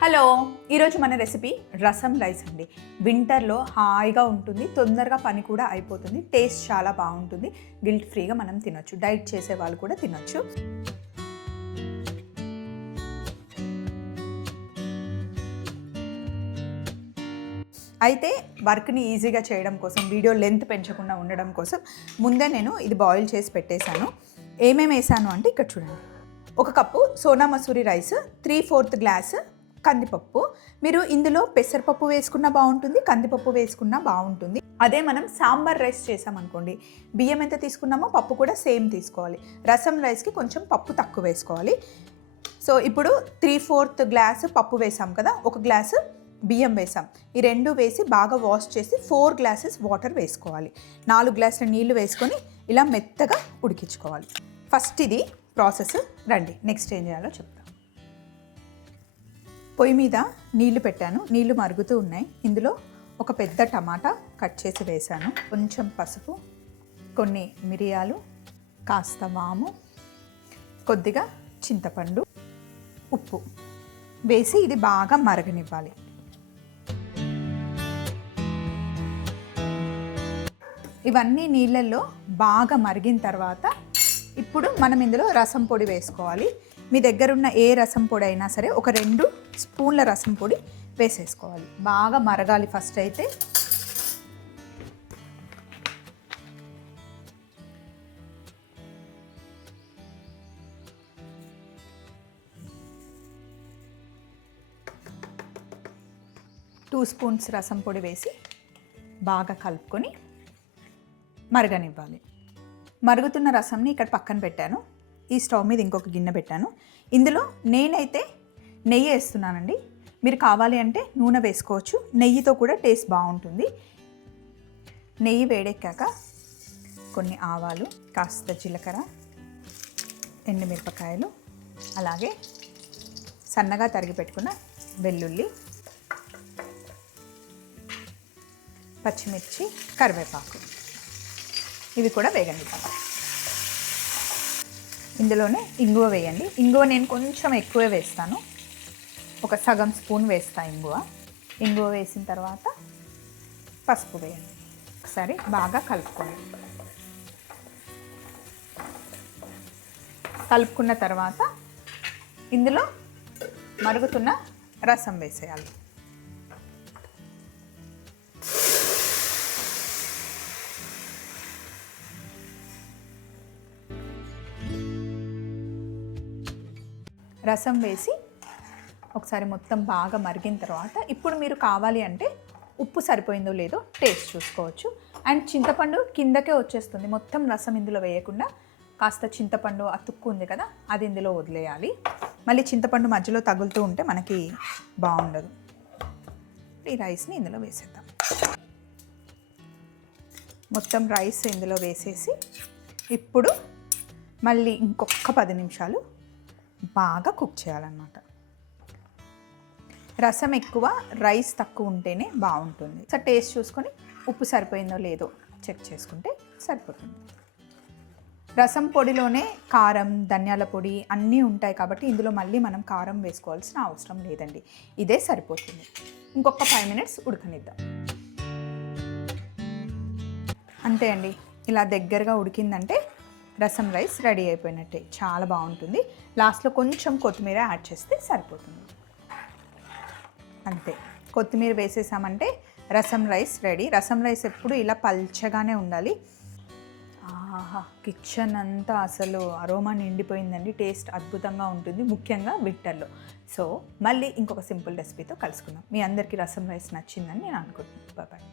Hello, ఈరోజు మన recipe రసం రైస్ అండి. వింటర్లో హాయిగా ఉంటుంది, తొందరగా పని కూడా అయిపోతుంది, టేస్ట్ చాలా బాగుంటుంది, గిల్ట్ ఫ్రీగా మనం తినొచ్చు, డైట్ చేసే వాళ్ళు కూడా తినొచ్చు. అయితే వర్క్ని ఈజీగా చేయడం కోసం, వీడియో లెంత్ పెంచకుండా ఉండడం కోసం ముందే నేను ఇది బాయిల్ చేసి పెట్టేశాను. ఏమేమి వేసాను అంటే ఇక్కడ చూడండి. 1 cup Sona Masuri rice, 3/4 glass కందిపప్పు. మీరు ఇందులో పెసరపప్పు వేసుకున్నా బాగుంటుంది, కందిపప్పు వేసుకున్నా బాగుంటుంది. అదే మనం సాంబార్ రైస్ చేసామనుకోండి, బియ్యం ఎంత తీసుకున్నామో పప్పు కూడా సేమ్ తీసుకోవాలి. రసం రైస్కి కొంచెం పప్పు తక్కువ వేసుకోవాలి. సో ఇప్పుడు 3/4 గ్లాసు పప్పు వేసాం కదా, 1 గ్లాసు బియ్యం వేసాం. ఈ 2 వేసి బాగా వాష్ చేసి 4 గ్లాసెస్ వాటర్ వేసుకోవాలి. 4 గ్లాసుల నీళ్లు వేసుకొని ఇలా మెత్తగా ఉడికించుకోవాలి. ఫస్ట్ ఇది ప్రాసెస్. రండి నెక్స్ట్ ఏం చేయాలో చెప్తాను. పొయ్యి మీద నీళ్లు పెట్టాను, నీళ్లు మరుగుతూ ఉన్నాయి. ఇందులో ఒక పెద్ద టమాటా కట్ చేసి వేసాను, కొంచెం పసుపు, కొన్ని మిరియాలు, కాస్త వాము, కొద్దిగా చింతపండు, ఉప్పు వేసి ఇది బాగా మరగనివ్వాలి. ఇవన్నీ నీళ్ళల్లో బాగా మరిగిన తర్వాత ఇప్పుడు మనం ఇందులో రసం పొడి వేసుకోవాలి. మీ దగ్గర ఉన్న ఏ రసం పొడి అయినా సరే ఒక 2 స్పూన్ల రసం పొడి వేసేసుకోవాలి. బాగా మరగాలి ఫస్ట్ అయితే. టూ స్పూన్స్ రసం పొడి వేసి బాగా కలుపుకొని మరగనివ్వాలి. మరుగుతున్న రసంని ఇక్కడ పక్కన పెట్టాను. ఈ స్టవ్ మీద ఇంకొక గిన్నె పెట్టాను. ఇందులో నేనైతే నెయ్యి వేస్తున్నానండి. మీరు కావాలి అంటే నూనె వేసుకోవచ్చు, నెయ్యితో కూడా టేస్ట్ బాగుంటుంది. నెయ్యి వేడెక్కాక కొన్ని ఆవాలు, కాస్త జీలకర్ర, ఎండుమిరపకాయలు, అలాగే సన్నగా తరిగి పెట్టుకున్న వెల్లుల్లి, పచ్చిమిర్చి, కరివేపాకు ఇవి కూడా వేగనివ్వాలి. ఇందులోనే ఇంగువ వేయండి. ఇంగువ నేను కొంచెం ఎక్కువే వేస్తాను, ఒక సగం స్పూన్ వేస్తాను ఇంగువ వేసిన తర్వాత పసుపు వేయండి. ఒకసారి బాగా కలుపుకోండి. కలుపుకున్న తర్వాత ఇందులో మరుగుతున్న రసం వేసేయాలి. రసం వేసి ఒకసారి మొత్తం బాగా మరిగిన తర్వాత ఇప్పుడు మీరు కావాలి అంటే ఉప్పు సరిపోయిందో లేదో టేస్ట్ చూసుకోవచ్చు. అండ్ చింతపండు కిందకే వచ్చేస్తుంది, మొత్తం రసం ఇందులో వేయకుండా కాస్త చింతపండు అతుక్కు ఉంది కదా, అది ఇందులో వదిలేయాలి. మళ్ళీ చింతపండు మధ్యలో తగులుతూ ఉంటే మనకి బాగుండదు. ఈ రైస్ని ఇందులో వేసేద్దాం. మొత్తం రైస్ ఇందులో వేసేసి ఇప్పుడు మళ్ళీ ఇంకొక 10 నిమిషాలు బాగా కుక్ చేయాలన్నమాట. రసం ఎక్కువ, రైస్ తక్కువ ఉంటేనే బాగుంటుంది. సో టేస్ట్ చూసుకొని ఉప్పు సరిపోయిందో లేదో చెక్ చేసుకుంటే సరిపోతుంది. రసం పొడిలోనే కారం, ధనియాల పొడి అన్నీ ఉంటాయి కాబట్టి ఇందులో మళ్ళీ మనం కారం వేసుకోవాల్సిన అవసరం లేదండి, ఇదే సరిపోతుంది. ఇంకొక 5 మినిట్స్ ఉడకనిద్దాం. అంతే అండి, ఇలా దగ్గరగా ఉడికిందంటే రసం రైస్ రెడీ అయిపోయినట్టే. చాలా బాగుంటుంది. లాస్ట్లో కొంచెం కొత్తిమీర యాడ్ చేస్తే సరిపోతుంది. అంతే, కొత్తిమీర వేసేసామంటే రసం రైస్ రెడీ. రసం రైస్ ఎప్పుడు ఇలా పల్చగానే ఉండాలి. ఆహా, కిచెన్ అంతా అసలు అరోమా నిండిపోయిందండి. టేస్ట్ అద్భుతంగా ఉంటుంది, ముఖ్యంగా వింటర్లో. సో మళ్ళీ ఇంకొక సింపుల్ రెసిపీతో కలుసుకుందాం. మీ అందరికీ రసం రైస్ నచ్చిందని నేను అనుకుంటున్నాను. బాయ్.